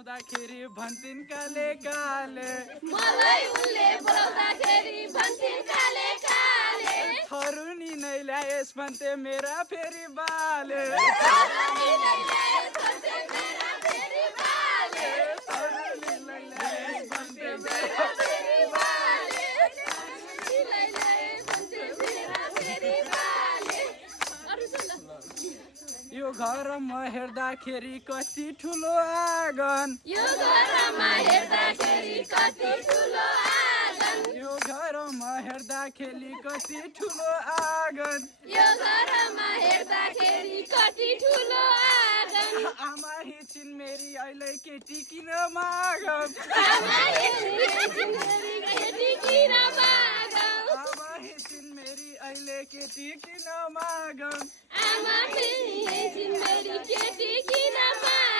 बोलाउँदाखेरि भन्थिन् काले काले मलाई उनले बोलाउँदाखेरि भन्थिन् काले काले थरुनी नै ल्याएस भन्थे मेरा फेरि बाले थरुनी नै ल्याएस भन्थे मेरा फेरि बाले थरुनी नै ल्याएस भन्थे मेरा फेरि बाले थरुनी नै ल्याएस भन्थे मेरा फेरि बाले अरु सुन यो घरमा हेर्दाखेरि कति ठुलो आँगन यो घरमा हेर्दाखेरि कति ठुलो आँगन यो घरमा हेर्दाखेरि कति ठुलो आँगन यो घरमा हेर्दाखेरि कति ठुलो आँगन आमा हिचिन् मेरी अहिले केटी किन मागन आमा हिचिन् मेरी केटी किन मागन आमा हिचिन् मेरी अहिले केटी किन मागन आमा हिचिन् मेरी केटी किन मागन